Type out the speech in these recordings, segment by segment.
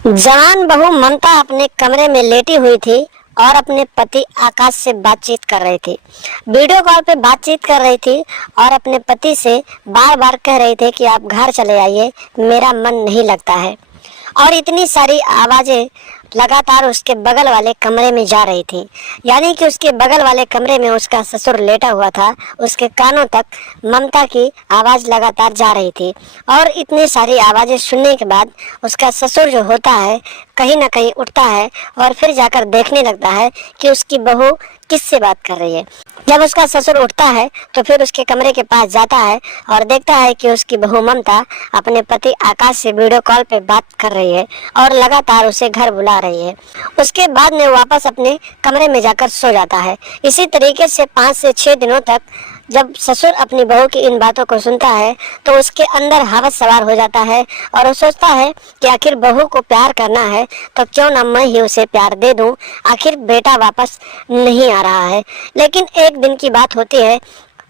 जवान बहू ममता अपने कमरे में लेटी हुई थी और अपने पति आकाश से बातचीत कर रही थी। वीडियो कॉल पे बातचीत कर रही थी और अपने पति से बार बार कह रही थी कि आप घर चले आइए, मेरा मन नहीं लगता है। और इतनी सारी आवाजें लगातार उसके बगल वाले कमरे में जा रही थी, यानी कि उसके बगल वाले कमरे में उसका ससुर लेटा हुआ था। उसके कानों तक ममता की आवाज लगातार जा रही थी और इतनी सारी आवाजें सुनने के बाद उसका ससुर जो होता है कहीं ना कहीं उठता है और फिर जाकर देखने लगता है कि उसकी बहू किससे बात कर रही है। जब उसका ससुर उठता है तो फिर उसके कमरे के पास जाता है और देखता है कि उसकी बहू ममता अपने पति आकाश से वीडियो कॉल पे बात कर रही है और लगातार उसे घर बुला रही है। उसके बाद में वापस अपने कमरे में जाकर सो जाता है। इसी तरीके से 5 से 6 दिनों तक जब ससुर अपनी बहू की इन बातों को सुनता है तो उसके अंदर हवस सवार हो जाता है और वो सोचता है कि आखिर बहू को प्यार करना है तो क्यों ना मैं ही उसे प्यार दे दूं, आखिर बेटा वापस नहीं आ रहा है। लेकिन एक दिन की बात होती है,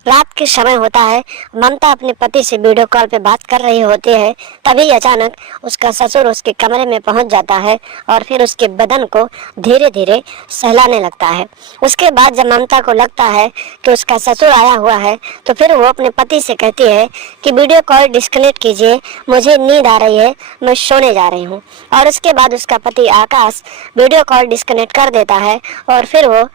रात के समय होता है, ममता अपने पति से वीडियो कॉल पे बात कर रही होती है। तभी अचानक उसका ससुर उसके कमरे में पहुंच जाता है और फिर उसके बदन को धीरे धीरे सहलाने लगता है। उसके बाद जब ममता को लगता है कि उसका ससुर आया हुआ है तो फिर वो अपने पति से कहती है कि वीडियो कॉल डिस्कनेक्ट कीजिए, मुझे नींद आ रही है, मैं सोने जा रही हूँ। और उसके बाद उसका पति आकाश वीडियो कॉल डिस्कनेक्ट कर देता है और फिर वो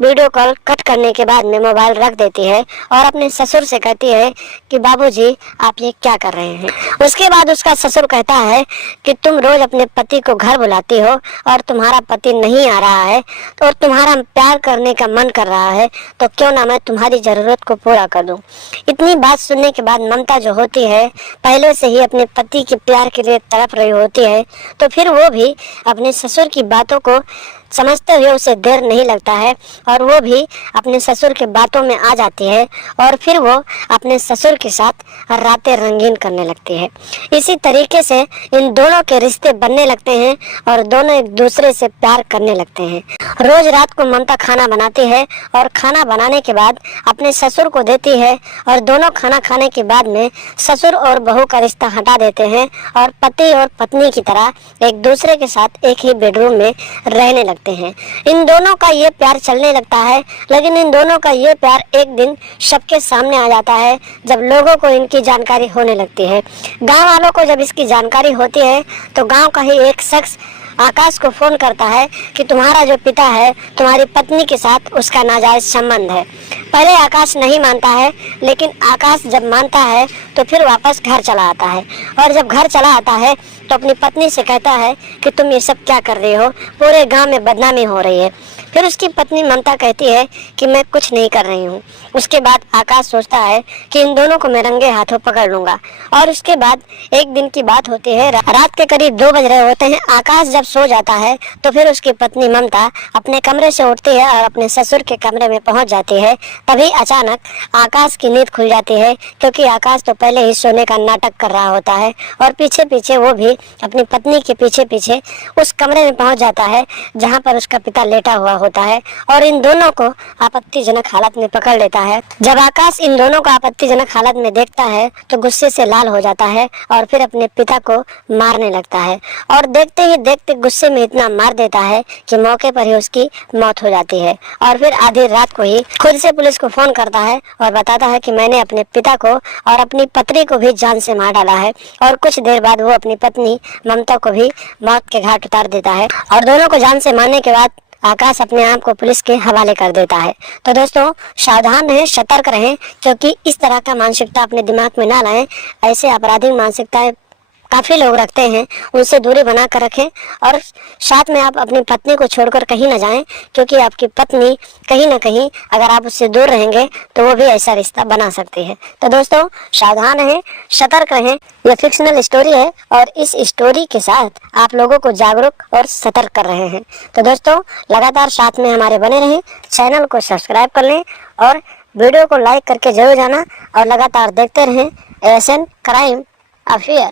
वीडियो कॉल कट करने के बाद में मोबाइल रख देती है और अपने ससुर से कहती है कि बाबूजी आप ये क्या कर रहे हैं। उसके बाद उसका ससुर कहता है कि तुम रोज अपने पति को घर बुलाती हो और तुम्हारा पति नहीं आ रहा है तो और तुम्हारा प्यार करने का मन कर रहा है तो क्यों ना मैं तुम्हारी जरूरत को पूरा कर दूं। इतनी बात सुनने के बाद ममता जो होती है पहले से ही अपने पति के प्यार के लिए तड़प रही होती है, तो फिर वो भी अपने ससुर की बातों को समझते हुए उसे देर नहीं लगता है और वो भी अपने ससुर के बातों में आ जाती है और फिर वो अपने ससुर के साथ रातें रंगीन करने लगती है। इसी तरीके से इन दोनों के रिश्ते बनने लगते हैं और दोनों एक दूसरे से प्यार करने लगते हैं। रोज रात को ममता खाना बनाती है और खाना बनाने के बाद अपने ससुर को देती है और दोनों खाना खाने के बाद में ससुर और बहू का रिश्ता हटा देते हैं और पति और पत्नी की तरह एक दूसरे के साथ एक ही बेडरूम में रहने लगते हैं। इन दोनों का ये प्यार चलने लगता है, लेकिन इन दोनों का ये प्यार एक दिन सबके सामने आ जाता है जब लोगों को इनकी जानकारी होने लगती है। गांव वालों को जब इसकी जानकारी होती है तो गांव का ही एक शख्स आकाश को फोन करता है कि तुम्हारा जो पिता है तुम्हारी पत्नी के साथ उसका नाजायज संबंध है। पहले आकाश नहीं मानता है, लेकिन आकाश जब मानता है तो फिर वापस घर चला आता है और जब घर चला आता है तो अपनी पत्नी से कहता है कि तुम ये सब क्या कर रही हो, पूरे गांव में बदनामी हो रही है। फिर उसकी पत्नी ममता कहती है कि मैं कुछ नहीं कर रही हूँ। उसके बाद आकाश सोचता है कि इन दोनों को मैं रंगे हाथों पकड़ लूंगा। और उसके बाद एक दिन की बात होती है, रात के करीब 2 बज रहे होते हैं। आकाश जब सो जाता है तो फिर उसकी पत्नी ममता अपने कमरे से उठती है और अपने ससुर के कमरे में पहुंच जाती है। तभी अचानक आकाश की नींद खुल जाती है, क्योंकि आकाश तो पहले ही सोने का नाटक कर रहा होता है और पीछे पीछे वो भी अपनी पत्नी के पीछे पीछे उस कमरे में पहुंच जाता है जहां पर उसका पिता लेटा हुआ होता है और इन दोनों को आपत्तिजनक हालत में पकड़ लेता है। जब आकाश इन दोनों को आपत्तिजनक हालत में देखता है तो गुस्से से लाल हो जाता है और फिर अपने पिता को मारने लगता है और देखते ही देखते गुस्से में इतना मार देता है कि मौके पर ही उसकी मौत हो जाती है। और फिर आधी रात को ही खुद से पुलिस को फोन करता है और बताता है कि मैंने अपने पिता को और अपनी पत्नी को भी जान से मार डाला है। और कुछ देर बाद वो अपनी पत्नी ममता को भी मौत के घाट उतार देता है और दोनों को जान से मारने के बाद आकाश अपने आप को पुलिस के हवाले कर देता है। तो दोस्तों सावधान रहें, सतर्क रहें, क्योंकि इस तरह का मानसिकता अपने दिमाग में ना लाएं। ऐसे आपराधिक मानसिकताएं काफ़ी लोग रखते हैं, उनसे दूरी बना कर रखें और साथ में आप अपनी पत्नी को छोड़कर कहीं ना जाएं, क्योंकि आपकी पत्नी कहीं ना कहीं अगर आप उससे दूर रहेंगे तो वो भी ऐसा रिश्ता बना सकती है। तो दोस्तों सावधान रहें, सतर्क रहें। यह फिक्शनल स्टोरी है और इस स्टोरी के साथ आप लोगों को जागरूक और सतर्क कर रहे हैं। तो दोस्तों लगातार साथ में हमारे बने रहें, चैनल को सब्सक्राइब कर लें और वीडियो को लाइक करके जरूर जाना और लगातार देखते रहें एएसएन क्राइम अफेयर।